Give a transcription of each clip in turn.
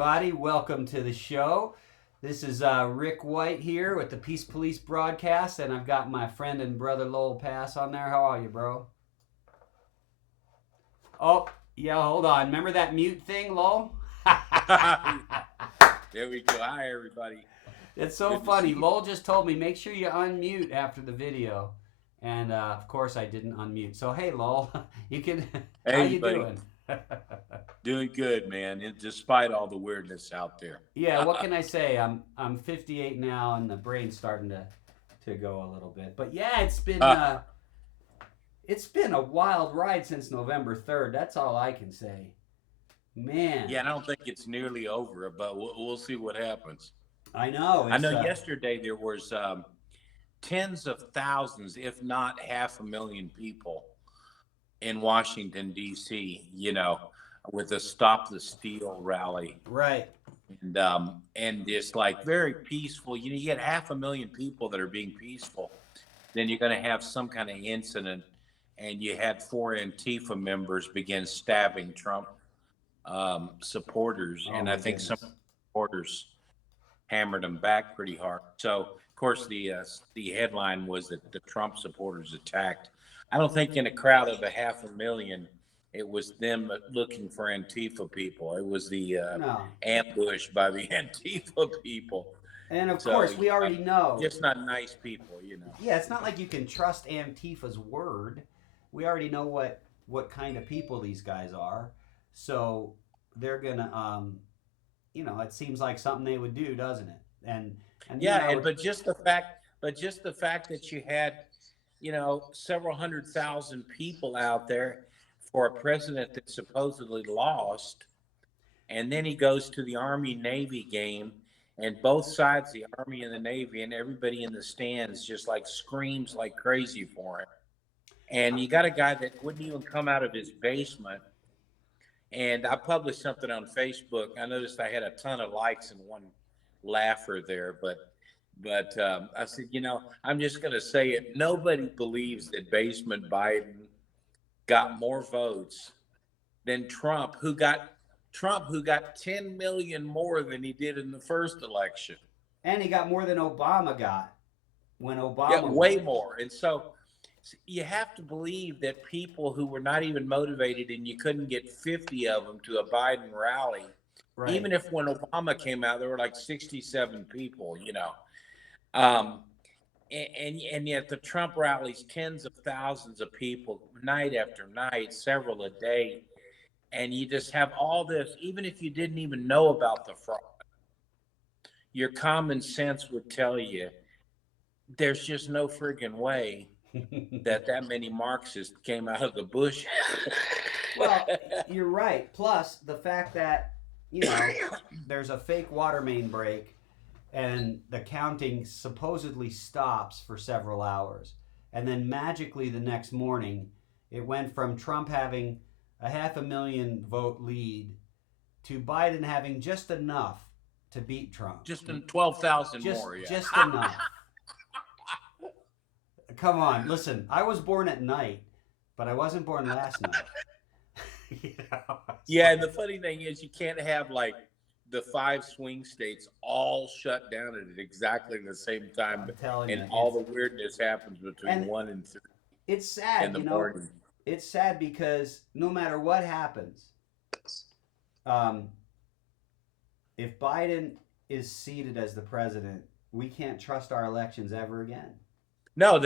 everybody. Welcome to the show. This is Rick White here with the Peace Police broadcast, and I've got my friend and brother Lowell Pass on there. How are you, bro? Oh, yeah, hold on. Remember that mute thing, Lowell? There we go. Hi, everybody. It's so Good to see funny. you. Lowell just told me, make sure you unmute after the video. And of course, I didn't unmute. So, hey, Lowell, you can. How Hey, you buddy. doing? Doing good, man. Despite all the weirdness out there. Yeah, what can I say? I'm 58 now, and the brain's starting to go a little bit. But yeah, it's been a wild ride since November 3rd. That's all I can say. Man, Yeah, I don't think it's nearly over, but we'll see what happens. I know I know it's yesterday there was tens of thousands, if not half a million people in Washington, D.C., with the Stop the Steal rally. right. And it's like very peaceful. You get half a million people that are being peaceful, then you're going to have some kind of incident. And you had four Antifa members begin stabbing Trump supporters, Oh and I my think some goodness. supporters hammered them back pretty hard. So, of course, the headline was that the Trump supporters attacked. I don't think in a crowd of a half a million, it was them looking for Antifa people. It was the No, ambush by the Antifa people. and of So, course we already know. just not nice people. Yeah, it's not like you can trust Antifa's word. We already know what kind of people these guys are. So they're gonna it seems like something they would do, doesn't it? And Yeah, and but just the fact that you had, several 100,000 people out there for a president that supposedly lost, and then he goes to the Army Navy game, and both sides, the Army and the Navy, and everybody in the stands just like screams like crazy for him. And you got a guy that wouldn't even come out of his basement. And I published something on Facebook. I noticed I had a ton of likes and one laugher there, but I said, I'm just going to say it. Nobody believes that Basement Biden got more votes than Trump, who got 10 million more than he did in the first election. he got more than Obama got when Yeah, Obama way won. more. And so you have to believe that people who were not even motivated, and you couldn't get 50 of them to a Biden rally, Right. even if when Obama came out, there were like 67 people. Um, and yet the Trump rallies, tens of thousands of people, night after night, several a day. And you just have all this, even if you didn't even know about the fraud, your common sense would tell you there's just no friggin' way that many Marxists came out of the bush. Well, you're right. Plus the fact that there's a fake water main break, and the counting supposedly stops for several hours, and then magically the next morning, it went from Trump having a half a million vote lead to Biden having just enough to beat Trump. Just in 12,000 Just more, yeah. just enough. Come on, listen. I was born at night, but I wasn't born last night. you know, Yeah, and the funny thing is, you can't have like the five swing states all shut down at exactly the same time, I'm telling you, and all the weirdness happens between and 1 and 3 it's in sad. the morning. It's sad because no matter what happens, um, if Biden is seated as the president, we can't trust our elections ever again. No,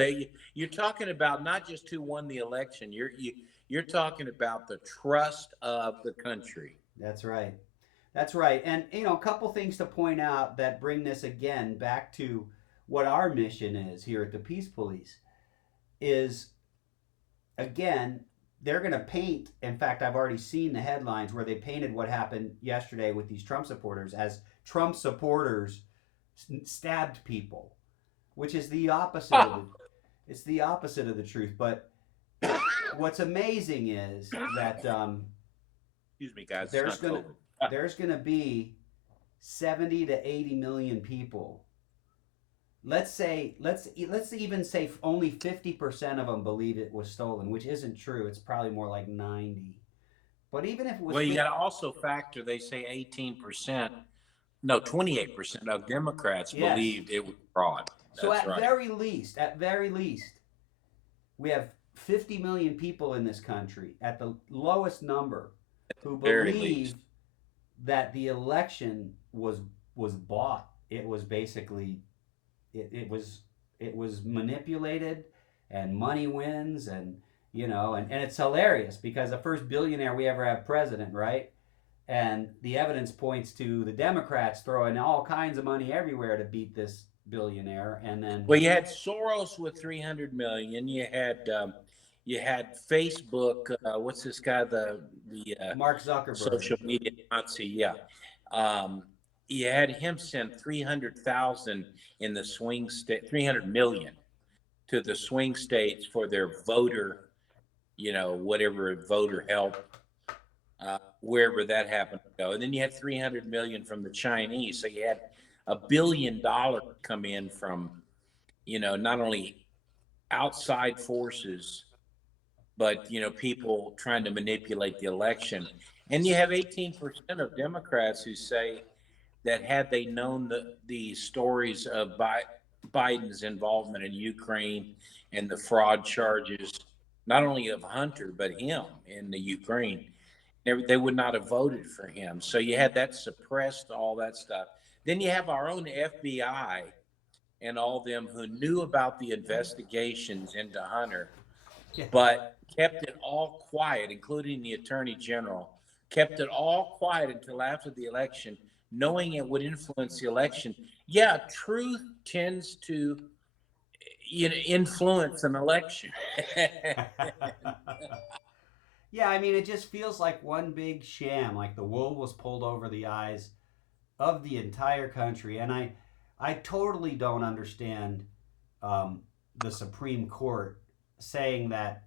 you're talking about not just who won the election. You're talking about the trust of the country. That's right. That's right. And a couple things to point out that bring this again back to what our mission is here at the Peace Police is, again, they're going to paint. In fact, I've already seen the headlines where they painted what happened yesterday with these Trump supporters as Trump supporters stabbed people, which is the opposite of it's the opposite of the truth. But what's amazing is that Excuse me, guys. It's there's not gonna COVID. there's gonna be 70 to 80 million people. Let's even say only 50% of them believe it was stolen, which isn't true. It's probably more like 90. But even if it was Well, you got to also factor, they say 18%, no, 28% of Democrats yes. believed it was fraud. So That's right. at very least, we have 50 million people in this country at the lowest number who Very believe least. that the election was bought. It was basically it was manipulated, and money wins, and and it's hilarious because the first billionaire we ever have president, right? And the evidence points to the Democrats throwing all kinds of money everywhere to beat this billionaire, and then Well, you had Soros with 300 million. You had Facebook. What's this guy? The Mark Zuckerberg. social media Nazi. Yeah. Um, you had him send 300,000 in the swing state, 300 million to the swing states for their voter, whatever voter help, wherever that happened to go. And then you had 300 million from the Chinese. So you had $1 billion come in from, not only outside forces, but, people trying to manipulate the election. And you have 18% of Democrats who say that had they known the stories of Biden's involvement in Ukraine and the fraud charges, not only of Hunter, but him in the Ukraine, they would not have voted for him. So you had that suppressed, all that stuff. Then you have our own FBI and all them who knew about the investigations into Hunter, Yeah. but kept it all quiet, including the attorney general, kept it all quiet until after the election, knowing it would influence the election. Yeah, truth tends to influence an election. Yeah, I mean, it just feels like one big sham. Like the wool was pulled over the eyes of the entire country, and I totally don't understand the Supreme Court saying that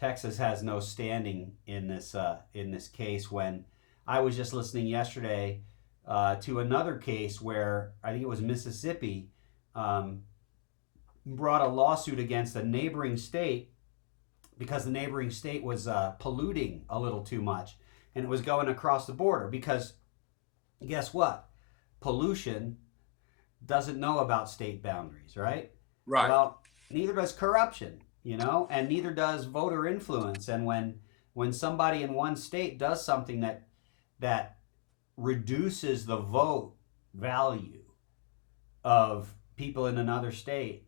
Texas has no standing in this case. When I was just listening yesterday to another case where I think it was Mississippi um, brought a lawsuit against a neighboring state because the neighboring state was polluting a little too much, and it was going across the border. Because guess what? Pollution doesn't know about state boundaries, right? Right. Well, neither does corruption, and neither does voter influence. And when somebody in one state does something that reduces the vote value of people in another state,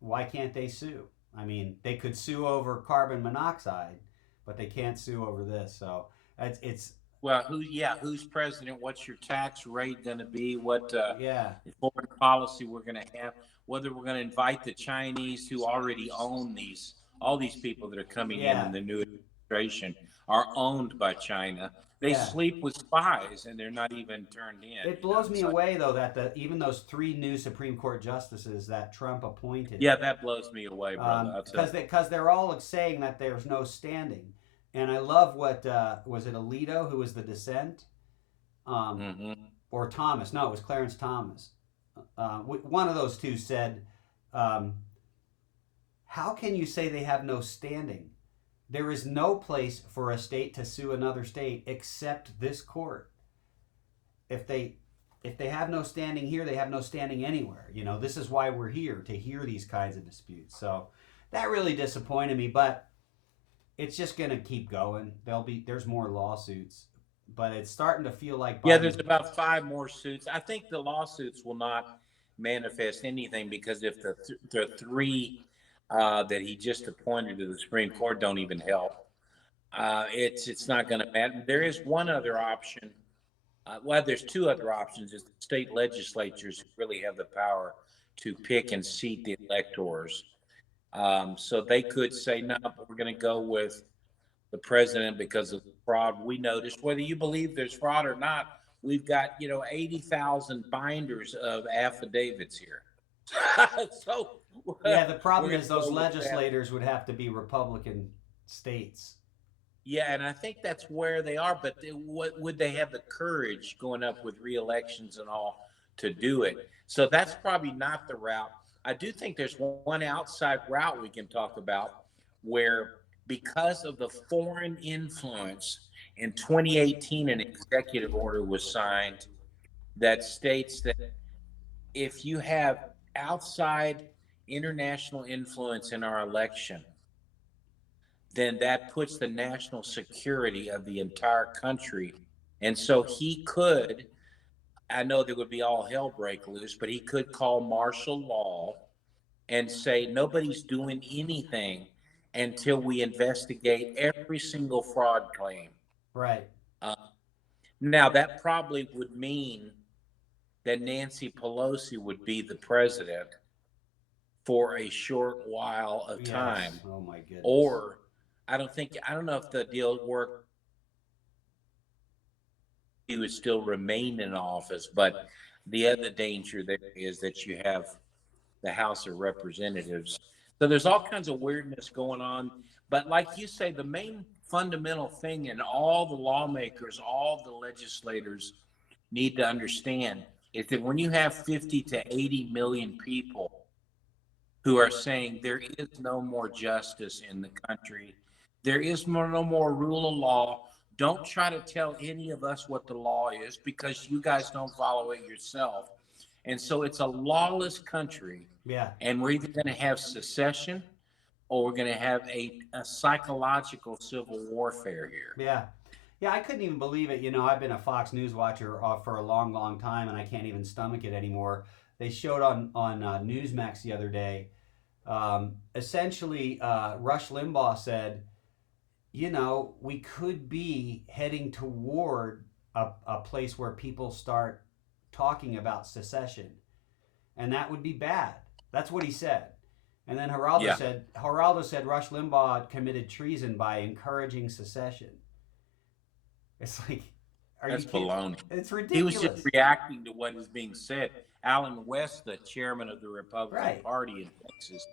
why can't they sue? I mean, they could sue over carbon monoxide, but they can't sue over this. So it's Well, who's president? What's your tax rate going to be? What yeah, foreign policy we're going to have? Whether we're going to invite the Chinese who already own all these people that are coming in the new administration are owned by China. They sleep with spies and they're not even turned in. It blows me away though that even those 3 new Supreme Court justices that Trump appointed. Yeah, that blows me away, brother. Because they're all saying that there's no standing. And I love what was it Alito who was the dissent, or Thomas? No, it was Clarence Thomas. One of those two said, "How can you say they have no standing? There is no place for a state to sue another state except this court. If they have no standing here, they have no standing anywhere. This is why we're here, to hear these kinds of disputes." So that really disappointed me, but it's just going to keep going. There's more lawsuits, but it's starting to feel like there's about 5 more suits. I think the lawsuits will not manifest anything because if the 3 that he just appointed to the Supreme Court don't even help, it's not going to matter. There is one other option. There's 2 other options. Is the state legislatures who really have the power to pick and seat the electors. So they could say, no, we're going to go with the president because of the fraud we noticed. Whether you believe there's fraud or not, we've got, 80,000 binders of affidavits here. So yeah, the problem is those legislators would have to be Republican states. Yeah, and I think that's where they are. But would they have the courage going up with re-elections and all to do it? So that's probably not the route. I do think there's one outside route we can talk about where because of the foreign influence. In 2018, an executive order was signed that states that if you have outside international influence in our election, then that puts the national security of the entire country. And so he could, I know there would be all hell break loose, but he could call martial law and say nobody's doing anything until we investigate every single fraud claim. Right. Uh, Now, that probably would mean that Nancy Pelosi would be the president for a short while of Yes. time. Oh my goodness. Or I don't know if the deal worked. He would still remain in office, but the other danger there is that you have the House of Representatives. So there's all kinds of weirdness going on. But like you say, the main fundamental thing, and all the lawmakers, all the legislators need to understand, is that when you have 50 to 80 million people who are saying there is no more justice in the country, there is no more rule of law. Don't try to tell any of us what the law is, because you guys don't follow it yourself. And so it's a lawless country. Yeah. And we're either going to have secession, or we're going to have a psychological civil warfare here. Yeah. Yeah, I couldn't even believe it. You know, I've been a Fox News watcher for a long, long time, and I can't even stomach it anymore. They showed on Newsmax the other day. Essentially, Rush Limbaugh said, you know, we could be heading toward a place where people start talking about secession, and that would be bad. That's what he said. And then Geraldo said Rush Limbaugh committed treason by encouraging secession. It's like, That's baloney. It's He ridiculous. was just reacting to what is being said. Allen West, the chairman of the Republican Right. Party in Texas,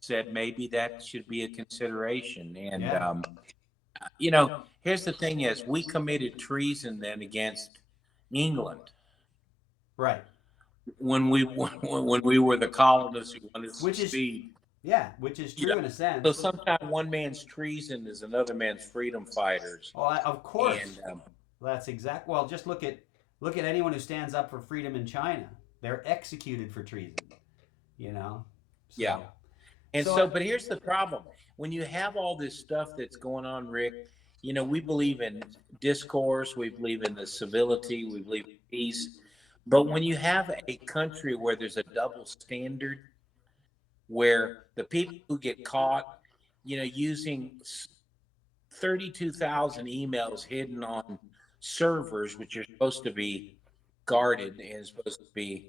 said maybe that should be a consideration. And, Yeah. you know, here's the thing is, we committed treason then against England Right. when we were the colonists who wanted to Which is- secede. Yeah, which is true Yeah. in a sense. So sometimes one man's treason is another man's freedom fighters. Oh, of course. And That's exact. Well, just look at anyone who stands up for freedom in China. They're executed for treason. You know. So, Yeah. And so, but here's the problem. When you have all this stuff that's going on, Rick, you know, we believe in discourse, we believe in the civility, we believe in peace. But when you have a country where there's a double standard, where the people who get caught, you know, using 32,000 emails hidden on servers, which are supposed to be guarded and supposed to be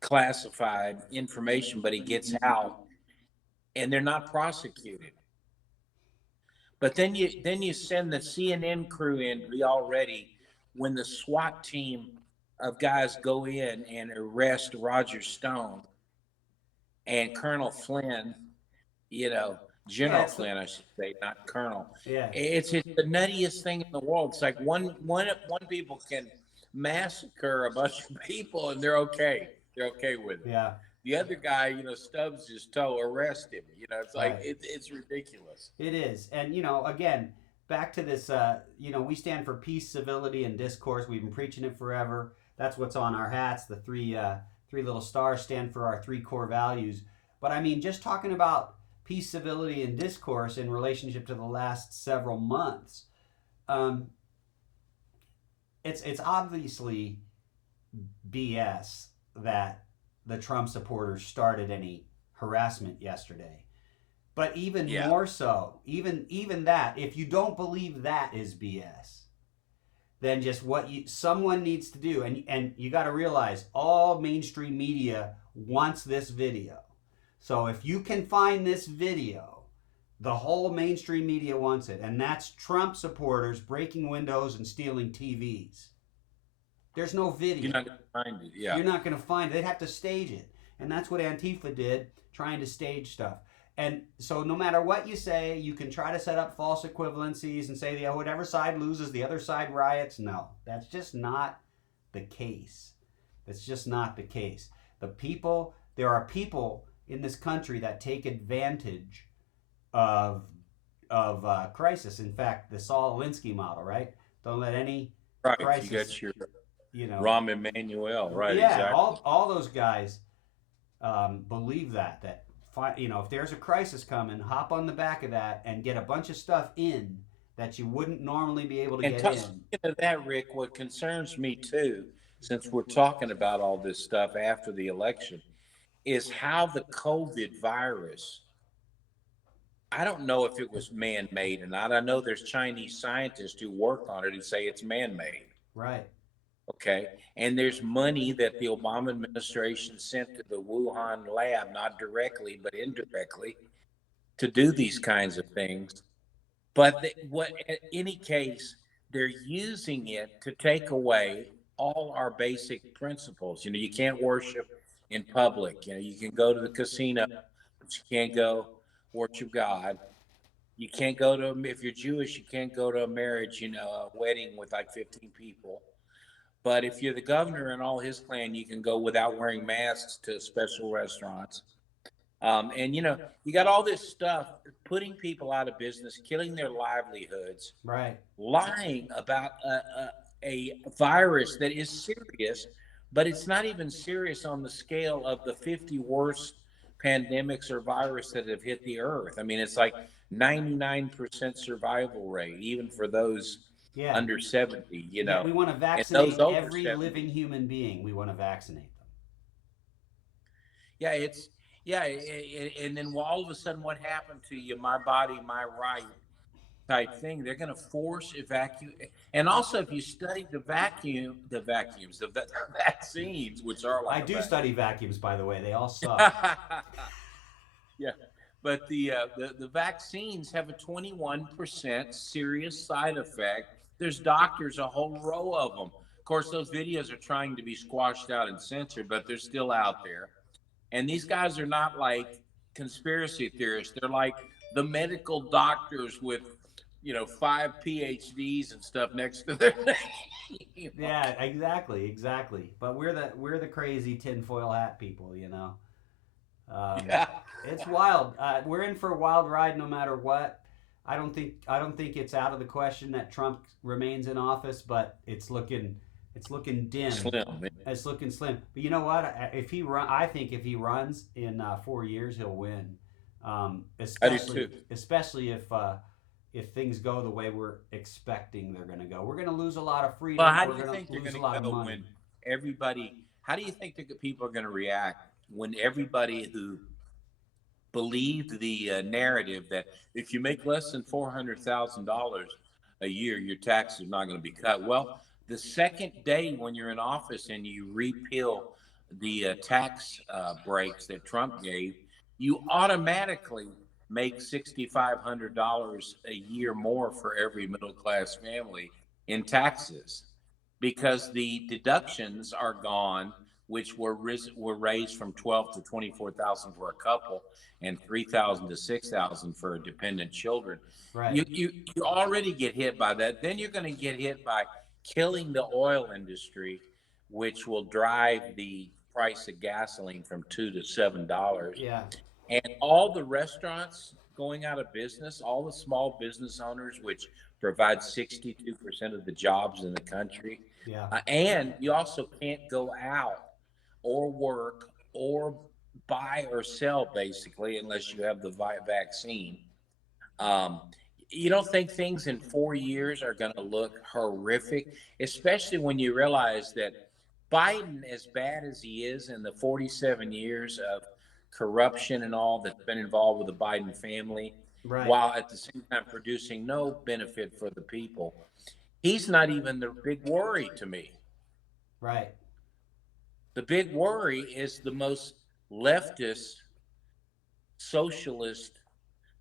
classified information, but it gets out and they're not prosecuted. But then you send the CNN crew in to be all ready when the SWAT team of guys go in and arrest Roger Stone and Colonel Flynn, you know, General Flynn, I should say, not Colonel. Yeah. It's the nuttiest thing in the world. It's like one people can massacre a bunch of people and they're okay. They're okay with it. Yeah. The other guy, you know, stubs his toe, arrest him. You know, it's like, Right. it's ridiculous. It is. And, you know, again, back to this, you know, we stand for peace, civility, and discourse. We've been preaching it forever. That's what's on our hats. The three little stars stand for our three core values. But I mean, just talking about peace, civility, and discourse in relationship to the last several months, it's obviously BS that the Trump supporters started any harassment yesterday. But even more so, even that, if you don't believe that is BS, then just what someone needs to do, and you got to realize all mainstream media wants this video. So if you can find this video, the whole mainstream media wants it, and that's Trump supporters breaking windows and stealing TVs. There's no video. You're not going to find it. Yeah. You're not going to find it. They'd have to stage it. And that's what Antifa did, trying to stage stuff. And so no matter what you say, you can try to set up false equivalencies and say, yeah, whatever side loses, the other side riots. No, that's just not the case. That's just not the case. There are people in this country that take advantage of of crisis. In fact, the Saul Alinsky model, right? Don't let any Right. You crisis, got your you know, Rahm Emanuel. Right. yeah, Exactly. all those guys believe that if there's a crisis coming, hop on the back of that and get a bunch of stuff in that you wouldn't normally be able to And get speaking in. of that, Rick, what concerns me too, since we're talking about all this stuff after the election, is how the COVID virus, I don't know if it was man made or not. I know there's Chinese scientists who work on it and say it's man made. Right. Okay. And there's money that the Obama administration sent to the Wuhan lab, not directly, but indirectly, to do these kinds of things. But in any case, they're using it to take away all our basic principles. You can't worship in public. You can go to the casino, but you can't go worship God. You can't go to, if you're Jewish, you can't go to a marriage, a wedding with like 15 people. But if you're the governor and all his clan, you can go without wearing masks to special restaurants. And you got all this stuff putting people out of business, killing their livelihoods, Right. lying about a virus that is serious, but it's not even serious on the scale of the 50 worst pandemics or virus that have hit the earth. I mean, it's like 99% survival rate, even for those Yeah. under 70, Yeah, we want to and those vaccinate over every 70. living human being. We want to vaccinate them. Yeah, and then all of a sudden, what happened to you? My body, my right type thing. They're going to force evacuate. And also, if you study the vaccines, which are I like a do vacuum. study vacuums, by the way. They all suck. Yeah, but the vaccines have a 21% serious side effect. There's doctors, a whole row of them. Of course, those videos are trying to be squashed out and censored, but they're still out there. And these guys are not like conspiracy theorists. They're like the medical doctors with, 5 PhDs and stuff next to their name. Yeah, exactly. But we're the crazy tinfoil hat people. Yeah. It's wild. We're in for a wild ride, no matter what. I don't think it's out of the question that Trump remains in office, but it's looking dim. Slim. It's looking slim. But you know what? I think if he runs in 4 years, he'll win. I do too. Especially if things go the way we're expecting they're going to go. We're going to lose a lot of freedom. Well, how do We're you going think to they're lose going a lot to of go money. when everybody? How do you think that people are going to react when everybody who believed the narrative that if you make less than $400,000 a year, your taxes are not going to be cut? Well, the second day when you're in office and you repeal the tax breaks that Trump gave, you automatically make $6,500 a year more for every middle class family in taxes because the deductions are gone, which were raised from 12 to 24,000 for a couple and 3,000 to 6,000 for dependent children. Right. You already get hit by that. Then you're going to get hit by killing the oil industry, which will drive the price of gasoline from $2 to $7. Yeah. And all the restaurants going out of business, all the small business owners, which provide 62% of the jobs in the country. Yeah. And you also can't go out or work or buy or sell, basically, unless you have the vaccine. You don't think things in 4 years are going to look horrific, especially when you realize that Biden, as bad as he is in the 47 years of corruption and all that's been involved with the Biden family, Right. while at the same time producing no benefit for the people, he's not even the big worry to me. Right. The big worry is the most leftist, socialist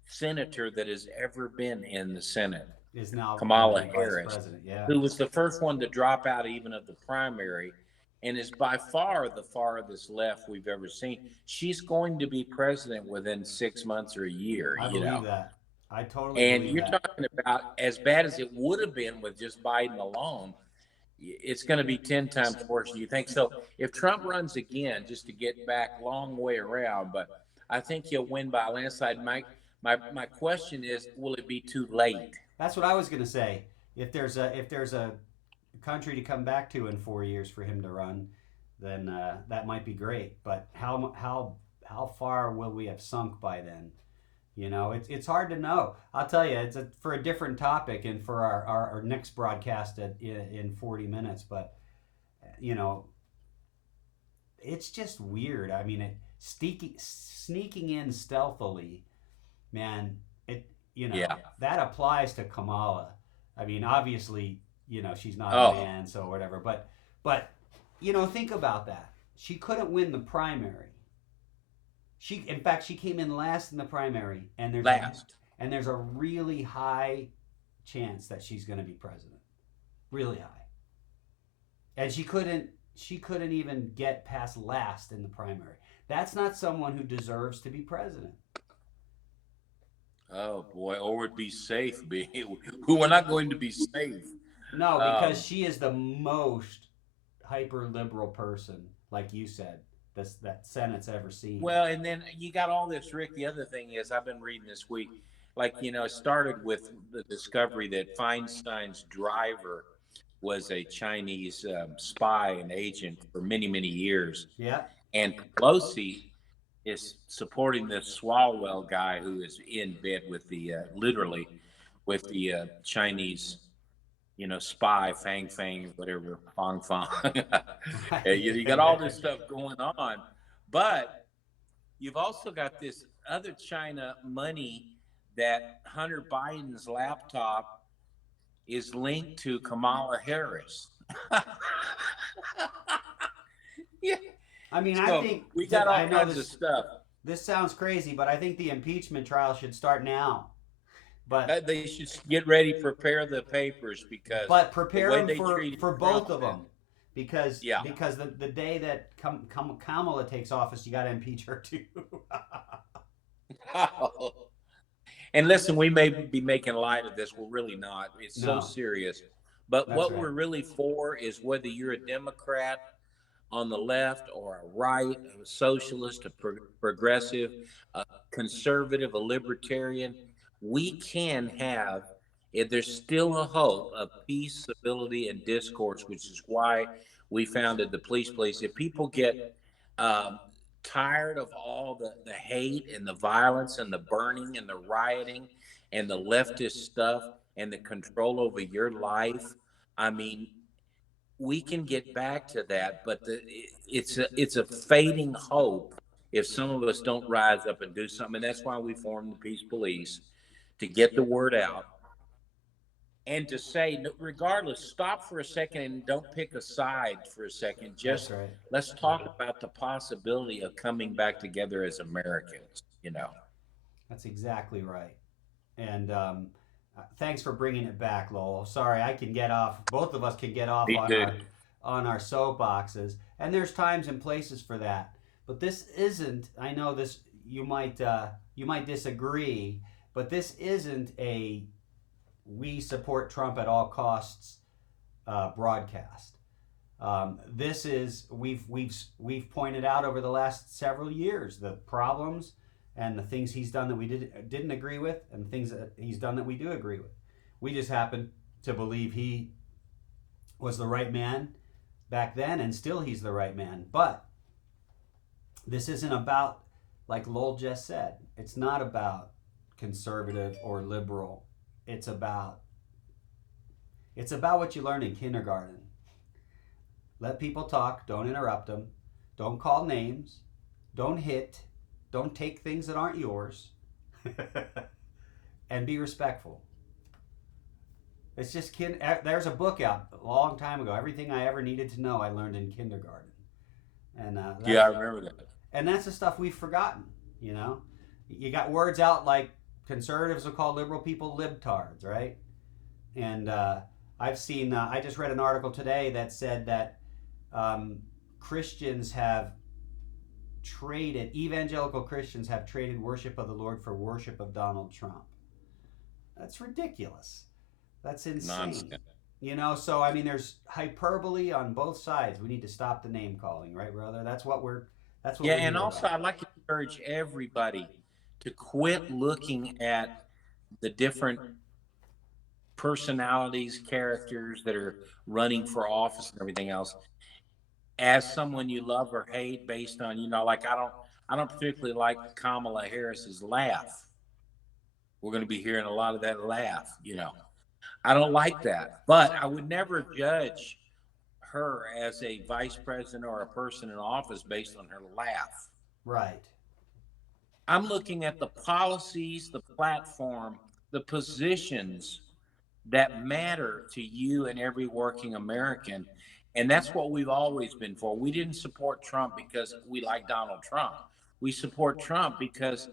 senator that has ever been in the Senate, Is now Kamala vice Harris, president. Yeah. who was the first one to drop out even of the primary and is by far the farthest left we've ever seen. She's going to be president within 6 months or a year. I believe that. I totally And believe you're that. talking about as bad as it would have been with just Biden alone, it's going to be 10 times worse. Do you think so? If Trump runs again, just to get back, long way around, but I think he'll win by a landslide. My question is, will it be too late? That's what I was going to say. If there's a country to come back to in 4 years for him to run, then that might be great. But how far will we have sunk by then? It's hard to know. I'll tell you, for a different topic and for our next broadcast in 40 minutes. But you know, it's just weird. I mean, sneaking in stealthily, man. It you know Yeah. that applies to Kamala. I mean, obviously, she's not a Oh, man, so whatever. But think about that. She couldn't win the primary. In fact, she came in last in the primary, and last. there's a really high chance that she's going to be president. Really high. And she couldn't even get past last in the primary. That's not someone who deserves to be president. Oh boy, or would be safe. Be who are not going to be safe. No, because Um, she is the most hyper liberal person, like you said, that Senate's ever seen. well, and then you got all this, Rick. The other thing is, I've been reading this week, like, it started with the discovery that Feinstein's driver was a Chinese spy and agent for many, many years. Yeah. And Pelosi is supporting this Swalwell guy who is in bed with literally, with the Chinese, spy, Fang Fang, whatever, Fong Fong. You got all this stuff going on. But you've also got this other China money that Hunter Biden's laptop is linked to Kamala Harris. Yeah. I mean, I So think we got all I know kinds of stuff. this sounds crazy, but I think the impeachment trial should start now. But They should get ready, prepare the papers because the prepare way them they for treated both Trump of them, because yeah. the day that Kamala takes office, you got to impeach her too. And listen, we may be making light of this. We're really not. It's so No, serious. But that's what right. we're really for is whether you're a Democrat on the left or a right, a socialist, a progressive, a conservative, a libertarian, we can have, if there's still a hope of peace, civility, and discourse, which is why we founded the Police Place. If people get um, tired of all the hate and the violence and the burning and the rioting and the leftist stuff and the control over your life, I mean, we can get back to that, but it's a fading hope if some of us don't rise up and do something. And that's why we formed the Peace Police, to get the word out and to say, regardless, stop for a second and don't pick a side for a second. That's Just right. let's talk about the possibility of coming back together as Americans. That's exactly right. And thanks for bringing it back, Lowell. Sorry, I can get off. Both of us can get off Me too. on our soapboxes, and there's times and places for that. But this isn't. I know this. You might disagree, but this isn't a "we support Trump at all costs" broadcast. This is we've pointed out over the last several years the problems and the things he's done that we didn't agree with, and things that he's done that we do agree with. We just happen to believe he was the right man back then, and still he's the right man. But this isn't about, like Lowell just said, it's not about conservative or liberal. It's about what you learned in kindergarten. Let people talk. Don't interrupt them. Don't call names. Don't hit. Don't take things that aren't yours. And be respectful. It's just there's a book out a long time ago. Everything I ever needed to know, I learned in kindergarten. And Yeah, I remember that. that's the stuff we've forgotten. You got words out like conservatives will call liberal people libtards, right? And I've seen. I just read an article today that said that Christians have evangelical Christians have traded worship of the Lord for worship of Donald Trump. That's ridiculous. That's insane. Nonsense. So I mean, there's hyperbole on both sides. We need to stop the name calling, right, brother? That's what Yeah, we're and here also about. I'd like to encourage everybody to quit looking at the different personalities, characters that are running for office and everything else as someone you love or hate based on, like I don't particularly like Kamala Harris's laugh. We're going to be hearing a lot of that laugh. I don't like that, but I would never judge her as a vice president or a person in office based on her laugh. Right. I'm looking at the policies, the platform, the positions that matter to you and every working American. And that's what we've always been for. We didn't support Trump because we like Donald Trump. We support Trump because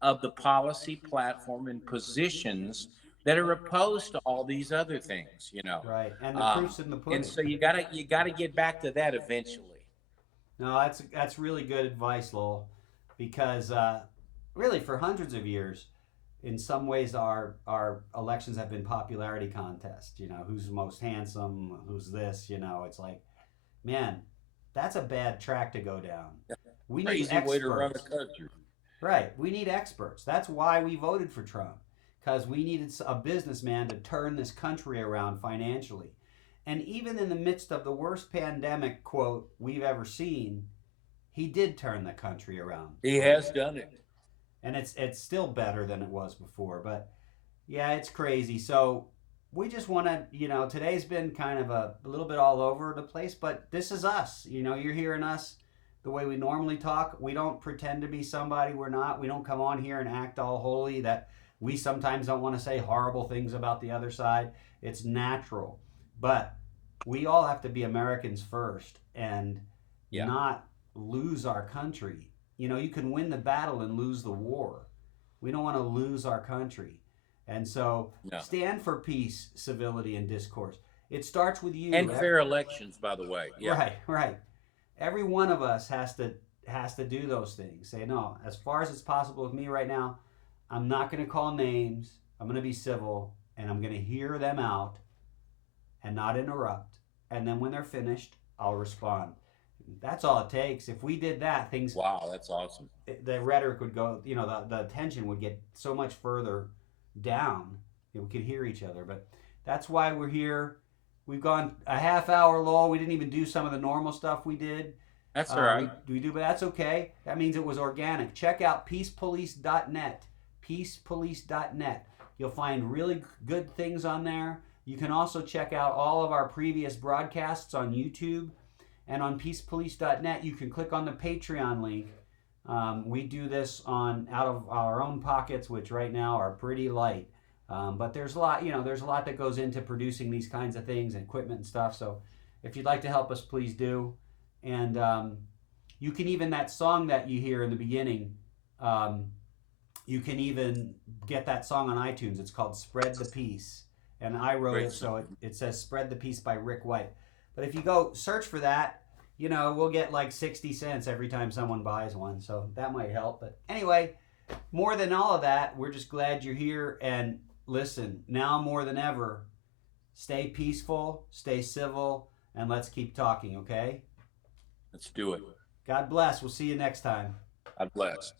of the policy, platform, and positions that are opposed to all these other things. Right. And the Um, proof's in the and pudding. so you gotta get back to that eventually. No, that's really good advice, Lowell, because really for hundreds of years, in some ways, our elections have been popularity contests. Who's most handsome, who's this. It's like, man, that's a bad track to go down. We need Crazy way to run a experts. country. Right. We need experts. That's why we voted for Trump, because we needed a businessman to turn this country around financially. And even in the midst of the worst pandemic, quote, we've ever seen, he did turn the country around. He has done it. And it's still better than it was before. But yeah, it's crazy. So we just want to, today's been kind of a little bit all over the place, but this is us. You're hearing us the way we normally talk. We don't pretend to be somebody we're not. We don't come on here and act all holy that we sometimes don't want to say horrible things about the other side. It's natural. But we all have to be Americans first and Yeah. not lose our country. You can win the battle and lose the war. We don't want to lose our country. And so No. stand for peace, civility, and discourse. It starts with you. And fair elections, by the way. Yeah. Right, right. Every one of us has to do those things. Say, no, as far as it's possible with me right now, I'm not going to call names. I'm going to be civil, and I'm going to hear them out and not interrupt. And then when they're finished, I'll respond. That's all it takes. If we did that, things, Wow, that's awesome. the rhetoric would go, the tension would get so much further down. We could hear each other. But that's why we're here. We've gone a half hour low. We didn't even do some of the normal stuff we did. That's all right. We do, but that's okay. That means it was organic. Check out peacepolice.net. Peacepolice.net. You'll find really good things on there. You can also check out all of our previous broadcasts on YouTube. And on peacepolice.net, you can click on the Patreon link. We do this out of our own pockets, which right now are pretty light. But there's a lot, there's a lot that goes into producing these kinds of things, equipment and stuff. So if you'd like to help us, please do. And you can even, that song that you hear in the beginning, you can even get that song on iTunes. It's called Spread the Peace. And I wrote Great it, so it says Spread the Peace by Rick White. But if you go search for that, we'll get like 60 cents every time someone buys one. So that might help. But anyway, more than all of that, we're just glad you're here. And listen, now more than ever, stay peaceful, stay civil, and let's keep talking, okay? Let's do it. God bless. We'll see you next time. God bless.